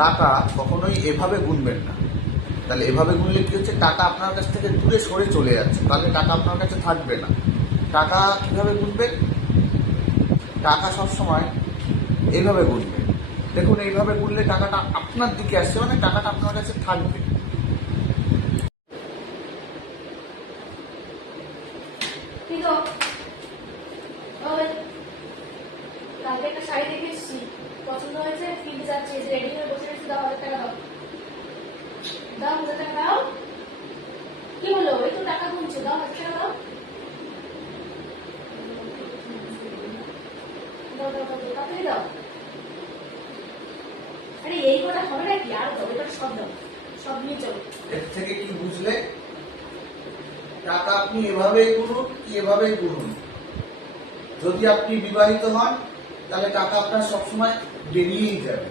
টাকা কখনোই এভাবে গুনবেন না। তাহলে এভাবে গুনলে কি হচ্ছে, টাকা আপনার কাছ থেকে দূরে সরে চলে যাচ্ছে, তাহলে টাকা আপনার কাছে থাকবে না। টাকা কিভাবে গুনবেন? টাকা সবসময় এইভাবে গুনবেন। দেখুন, এইভাবে গুনলে টাকাটা আপনার দিকে আসছে, মানে টাকাটা আপনার কাছে থাকবে। কালকে একটা শাড়ি দেখে এসেছি, পছন্দ হয়েছে, কিনতে যাচ্ছি, রেডি হয়ে বসে রেখেছি, দাও 1000 টাকা দাও, দাও 1000 টাকা দাও। কি হলো? এই তো টাকা গুনছে, দাও 1000 টাকা দাও, দাও দাও দাও, তাড়াতাড়ি দাও। আরে এই কটা হবে নাকি? আর দাও, এটা সব দাও, সব নিয়ে চলো। এর থেকে কি বুঝলে? টাকা আপনি এভাবেই গুনুন কি এভাবেই গুনুন, যদি আপনি বিবাহিত হন তাহলে টাকা আপনার সবসময় বেরিয়েই যাবে।